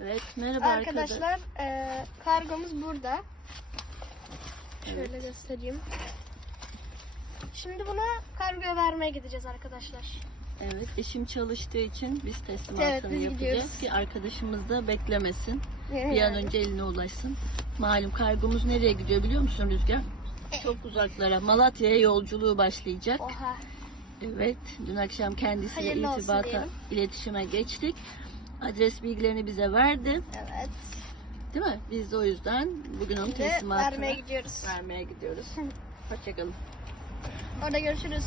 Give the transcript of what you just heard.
Evet merhaba arkadaşlar. Arkadaşlar e, kargomuz burada. Şöyle göstereyim. Şimdi bunu kargoya vermeye gideceğiz arkadaşlar. Evet eşim çalıştığı için biz Evet, teslimatını biz yapacağız gidiyoruz. ki arkadaşımız da beklemesin. Bir an önce eline ulaşsın. Malum kargomuz nereye gidiyor biliyor musun Rüzgar? Çok uzaklara. Malatya'ya yolculuğu başlayacak. Oha. Evet, dün akşam kendisiyle Hayırlı olsun irtibata, diyelim. iletişime geçtik. Adres bilgilerini bize verdi. Evet. Değil mi? Biz de o yüzden bugün onun teslimatını vermeye gidiyoruz. vermeye gidiyoruz. Hoşçakalın. Orada görüşürüz.